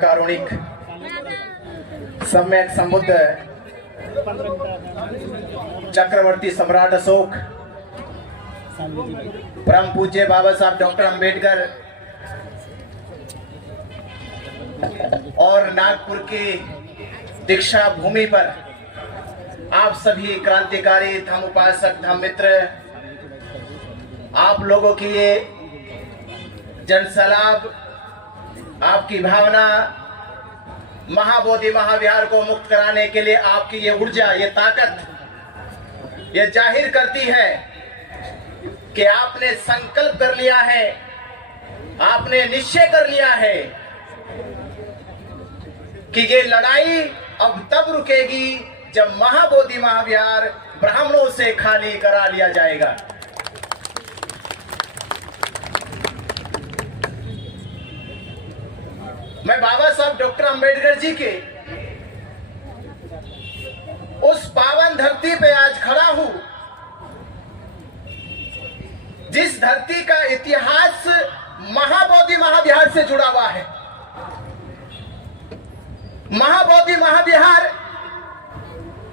कारुणिक सम्यक संबुद्ध चक्रवर्ती सम्राट अशोक, परम पूज्य बाबा साहब डॉक्टर अंबेडकर और नागपुर की दीक्षा भूमि पर आप सभी क्रांतिकारी धम्म उपासक धम्म मित्र, आप लोगों की ये जनसलाब, आपकी भावना महाबोधि महाविहार को मुक्त कराने के लिए आपकी ये ऊर्जा, ये ताकत ये जाहिर करती है कि आपने संकल्प कर लिया है, आपने निश्चय कर लिया है कि ये लड़ाई अब तब रुकेगी जब महाबोधि महाविहार ब्राह्मणों से खाली करा लिया जाएगा। मैं बाबा साहब डॉक्टर अंबेडकर जी के उस पावन धरती पे आज खड़ा हूं, जिस धरती का इतिहास महाबोधि महाविहार से जुड़ा हुआ है। महाबोधि महाविहार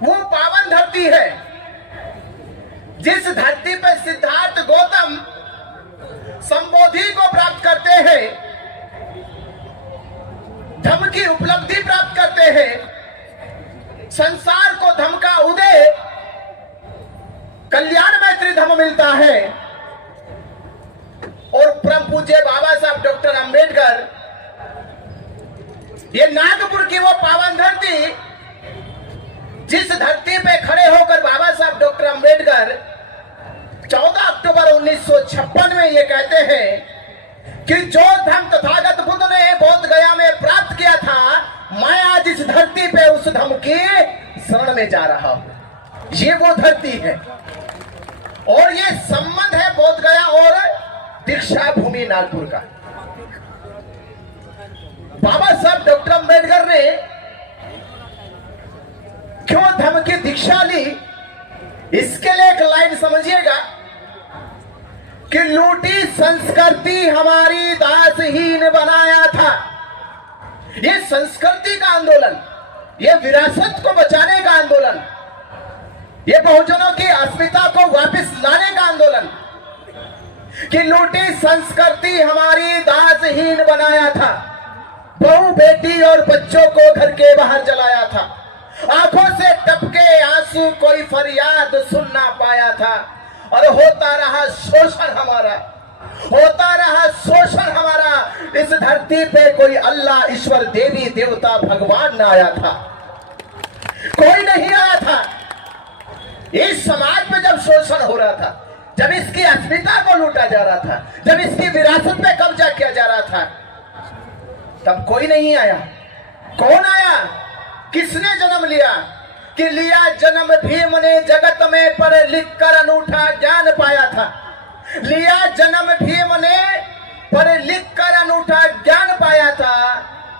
वो पावन धरती है जिस धरती पर सिद्धार्थ गौतम संबोधि को प्राप्त करते हैं, धम्म की उपलब्धि प्राप्त करते हैं, संसार को धम्म का उदय कल्याण मैत्री धम्म मिलता है। और परम पूज्य बाबा साहब डॉक्टर अंबेडकर, ये नागपुर की वो पावन धरती जिस धरती पे खड़े होकर बाबा साहब डॉक्टर अंबेडकर 14 अक्टूबर 1956 में ये कहते हैं कि जो धम्म तथागत बुद्ध ने बोध गया में प्राप्त किया था, मैं आज इस धरती पे उस धम्म की शरण में जा रहा हूं। ये वो धरती है और ये संबंध है बोध गया और दीक्षा भूमि नागपुर का। बाबा साहब डॉक्टर अंबेडकर ने क्यों धम्म की दीक्षा ली, इसके लिए एक लाइन समझिएगा कि लूटी संस्कृति हमारी दासहीन बनाया था। ये संस्कृति का आंदोलन, ये विरासत को बचाने का आंदोलन, ये बहुजनों की अस्मिता को वापस लाने का आंदोलन, कि लूटी संस्कृति हमारी दासहीन बनाया था, बहू बेटी और बच्चों को घर के बाहर जलाया था, आंखों से टपके आंसू कोई फरियाद सुन ना पाया था, और होता रहा शोषण हमारा, होता रहा शोषण हमारा। इस धरती पे कोई अल्लाह ईश्वर देवी देवता भगवान ना आया था, कोई नहीं आया था। इस समाज में जब शोषण हो रहा था, जब इसकी अस्मिता को लूटा जा रहा था, जब इसकी विरासत पे कब्जा किया जा रहा था, तब कोई नहीं आया। कौन आया? किसने जन्म लिया? कि लिया जन्म भीम ने जगत में पर लिख कर अनूठा ज्ञान पाया था। लिया जन्म भीम ने पर लिख कर अनूठा ज्ञान पाया था,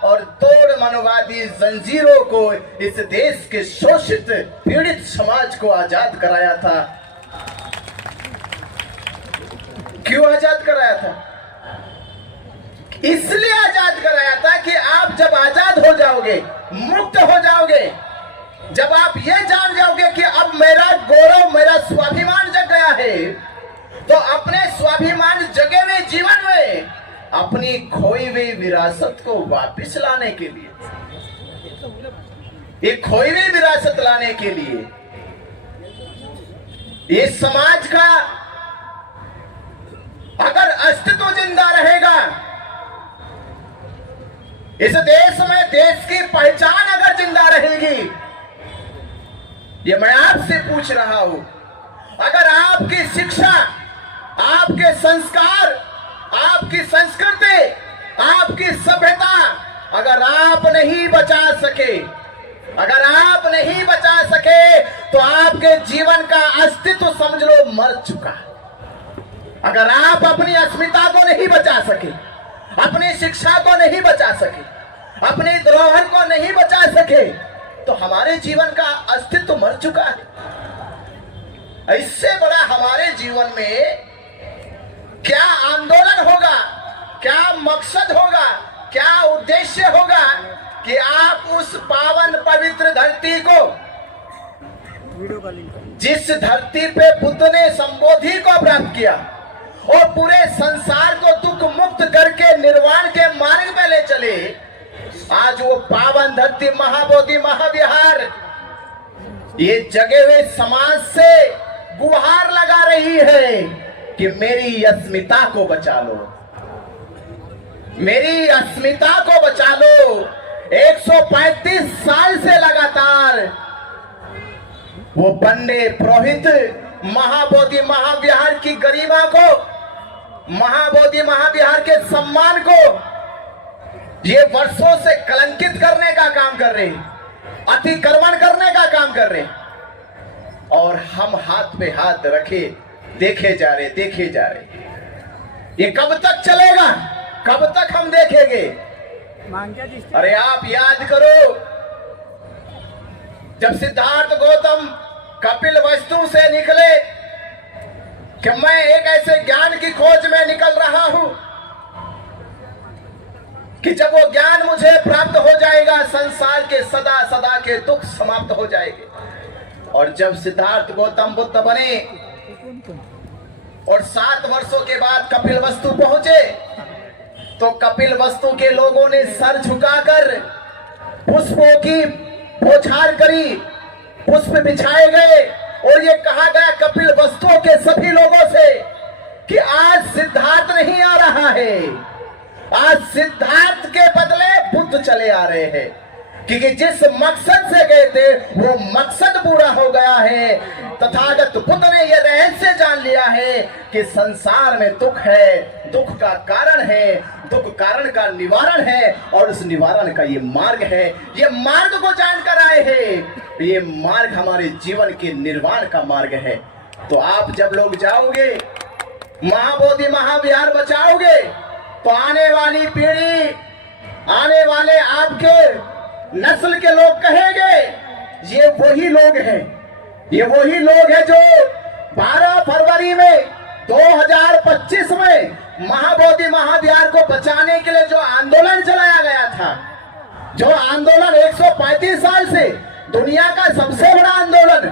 और तोड़ मनवादी जंजीरों को इस देश के शोषित पीड़ित समाज को आजाद कराया था। क्यों आजाद कराया था? इसलिए आजाद कराया था कि आप जब आजाद हो जाओगे, मुक्त हो जाओगे, जब आप ये जान जाओगे कि अब मेरा गौरव, मेरा स्वाभिमान जग गया है, तो अपने स्वाभिमान जगे हुए जीवन में अपनी खोई हुई विरासत को वापस लाने के लिए, ये खोई हुई विरासत लाने के लिए, ये समाज का अगर अस्तित्व जिंदा रहेगा, इस देश में देश की पहचान अगर जिंदा रहेगी, ये मैं आपसे पूछ रहा हूं, अगर आपकी शिक्षा, आपके संस्कार, आपकी संस्कृति, आपकी सभ्यता अगर आप नहीं बचा सके, अगर आप नहीं बचा सके, तो आपके जीवन का अस्तित्व समझ लो मर चुका। अगर आप अपनी अस्मिता को नहीं बचा सके, अपनी शिक्षा को नहीं बचा सके, अपनी धरोहर को नहीं बचा सके, तो हमारे जीवन का अस्तित्व मर चुका है। इससे बड़ा हमारे जीवन में क्या आंदोलन होगा, क्या मकसद होगा, क्या उद्देश्य होगा कि आप उस पावन पवित्र धरती को, जिस धरती पे बुद्ध ने संबोधि को प्राप्त किया और पूरे संसार को दुख मुक्त करके निर्वाण के मार्ग में ले चले, आज वो पावन धरती महाबोधि महाविहार ये जगे हुए समाज से गुहार लगा रही है कि मेरी अस्मिता को बचा लो, मेरी अस्मिता को बचा लो। 135 साल से लगातार वो पंडे पुरोहित महाबोधि महाविहार की गरिमा को, महाबोधि महाविहार के सम्मान को ये वर्षों से कलंकित करने का काम कर रहे, अतिक्रमण करने का काम कर रहे, और हम हाथ पे हाथ रखे देखे जा रहे। ये कब तक चलेगा, कब तक हम देखेंगे? अरे आप याद करो, जब सिद्धार्थ गौतम कपिल वस्तु से निकले कि मैं एक ऐसे ज्ञान की खोज में निकल रहा हूं कि जब वो ज्ञान मुझे प्राप्त हो जाएगा, संसार के सदा सदा के दुख समाप्त हो जाएंगे। और जब सिद्धार्थ गौतम बुद्ध बने और 7 वर्षों के बाद कपिल वस्तु पहुंचे, तो कपिल वस्तु के लोगों ने सर झुकाकर पुष्पों की बौछार करी, पुष्प बिछाए गए और ये कहा गया कपिल वस्तुओं के सभी लोगों से कि आज सिद्धार्थ नहीं आ रहा है, आज सिद्धार्थ के बदले बुद्ध चले आ रहे हैं, क्योंकि जिस मकसद से गए थे वो मकसद पूरा हो गया है। तथागत बुद्ध ने यह रहस्य जान लिया है कि संसार में दुख है, दुख का कारण है, दुख कारण का निवारण है, और उस निवारण का ये मार्ग है। ये मार्ग को जानकर आए हैं, ये मार्ग हमारे जीवन के निर्वाण का मार्ग है। तो आप जब लोग जाओगे, महाबोधि महाविहार बचाओगे, तो आने वाली पीढ़ी, आने वाले आपके नस्ल के लोग कहेंगे ये वही लोग हैं, ये वही लोग हैं जो 12 फरवरी में 2025 में महाबोधि महाविहार को बचाने के लिए जो आंदोलन चलाया गया था, जो आंदोलन 135 साल से दुनिया का सबसे बड़ा आंदोलन,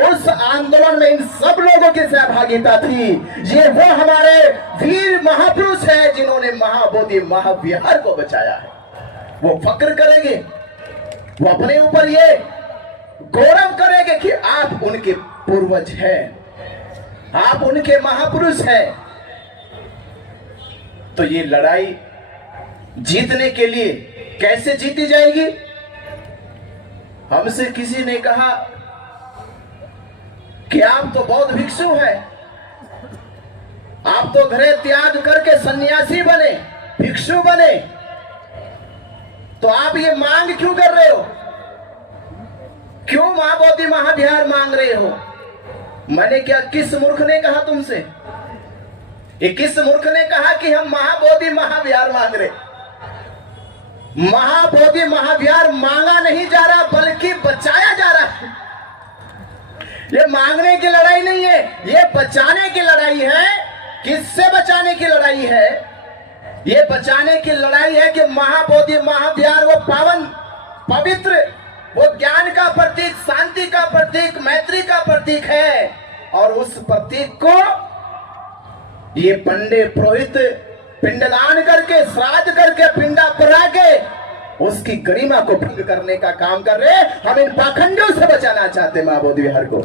उस आंदोलन में इन सब लोगों की सहभागिता थी। ये वो हमारे वीर महापुरुष हैं जिन्होंने महाबोधि महाविहार को बचाया है। वो फक्र करेंगे, वो अपने ऊपर ये गौरव करेंगे कि आप उनके पूर्वज हैं, आप उनके महापुरुष हैं। तो ये लड़ाई जीतने के लिए कैसे जीती जाएगी? हमसे किसी ने कहा कि आप तो बौद्ध भिक्षु हैं, आप तो घरे त्याग करके सन्यासी बने, भिक्षु बने, तो आप ये मांग क्यों कर रहे हो? क्यों महाबोधि महाविहार मांग रहे हो? मैंने क्या, किस मूर्ख ने कहा तुमसे? ये किस मूर्ख ने कहा कि हम महाबोधि महाविहार मांग रहे? महाबोधि महाविहार मांगा नहीं जा रहा, बल्कि बचाया जा रहा है। ये मांगने की लड़ाई नहीं है, ये बचाने की लड़ाई है। किससे बचाने की लड़ाई है? ये बचाने की लड़ाई है कि महाबोधि महाविहार वो पावन पवित्र, वो ज्ञान का प्रतीक, शांति का प्रतीक, मैत्री का प्रतीक है, और उस प्रतीक को ये पंडे पुरोहित पिंडदान करके, श्राद्ध करके, पिंडा परा के उसकी गरिमा को भंग करने का काम कर रहे हैं। हम इन पाखंडों से बचाना चाहते हैं महाबोधि विहार को।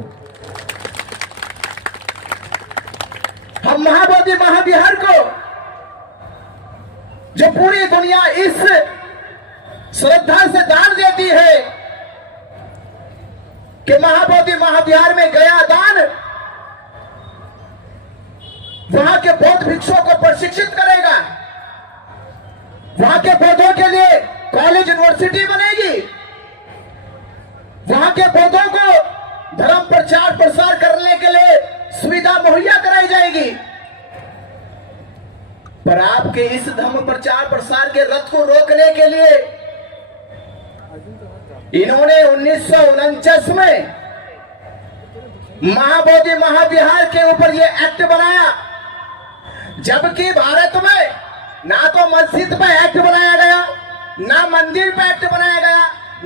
हम महाबोधि महाविहार को, जो पूरी दुनिया इस श्रद्धा से दान देती है कि महाबोधि महाविहार में गया दान वहां के बौद्ध भिक्षुओं को प्रशिक्षित करेगा, वहां के बौद्धों के लिए कॉलेज यूनिवर्सिटी बनेगी, वहां के बौद्धों को धर्म प्रचार प्रसार करने के लिए सुविधा मुहैया कराई जाएगी। पर आपके इस धर्म प्रचार प्रसार के रथ को रोकने के लिए इन्होंने 1949 में महाबोधि महाविहार के ऊपर यह एक्ट बनाया, जबकि भारत में ना तो मस्जिद पे एक्ट बनाया गया, ना मंदिर पे एक्ट बनाया गया,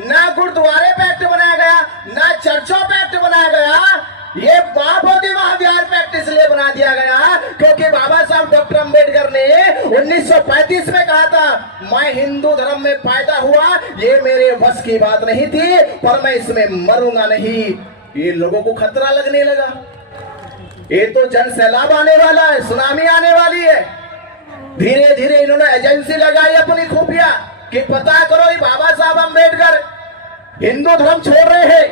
ना गुरुद्वारे पे एक्ट बनाया गया, ना चर्चों पे एक्ट बनाया गया। ये बाबोदी महाविहार पे एक्ट इसलिए बना दिया गया क्योंकि बाबा साहब डॉक्टर अंबेडकर ने 1935 में कहा था, मैं हिंदू धर्म में पैदा हुआ, ये मेरे बस की बात नहीं थी, पर मैं इसमें मरूंगा नहीं। ये लोगों को खतरा लगने लगा, ये तो जन सैलाब आने वाला है, सुनामी आने वाली है। धीरे धीरे इन्होंने एजेंसी लगाई अपनी खुफिया कि पता करो ये बाबा साहब अंबेडकर हिंदू धर्म छोड़ रहे हैं,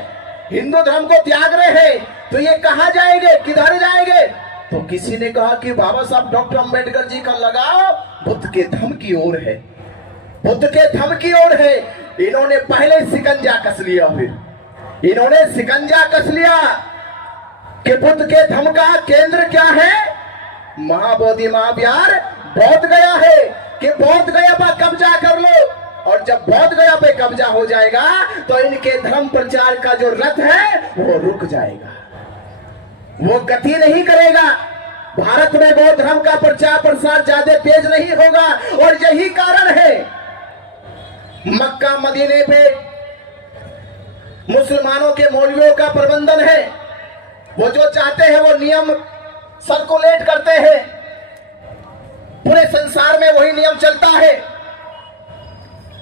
हिंदू धर्म को त्याग रहे हैं, तो ये कहां जाएंगे, किधर जाएंगे? तो किसी ने कहा कि बाबा साहब डॉक्टर अंबेडकर जी का लगाव बुद्ध के धर्म की ओर है, बुद्ध के धर्म की ओर है। इन्होंने पहले शिकंजा कस लिया, फिर इन्होंने शिकंजा कस लिया कि बुद्ध के धर्म का केंद्र क्या है? महाबोधि महाविहार बौद्ध गया है, कि बौद्ध गया पर कब्जा कर लो, और जब बौद्ध गया पे कब्जा हो जाएगा तो इनके धर्म प्रचार का जो रथ है वो रुक जाएगा, वो गति नहीं करेगा। भारत में बौद्ध धर्म का प्रचार प्रसार ज्यादा तेज नहीं होगा, और यही कारण है मक्का मदीने पे मुसलमानों के मौलवियों का प्रबंधन है। वो जो चाहते हैं वो नियम सर्कुलेट करते हैं, पूरे संसार में वही नियम चलता है।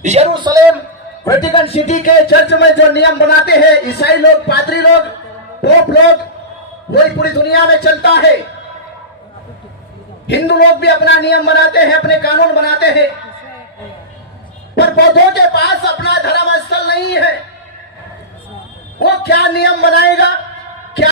यरूशलेम वेटिकन सिटी के चर्च में जो नियम बनाते हैं ईसाई लोग, पादरी लोग, पोप लोग, वही पूरी दुनिया में चलता है। हिंदू लोग भी अपना नियम बनाते हैं, अपने कानून बनाते हैं, पर बौद्धों के पास अपना धर्म स्थल नहीं है। वो क्या नियम बनाएगा?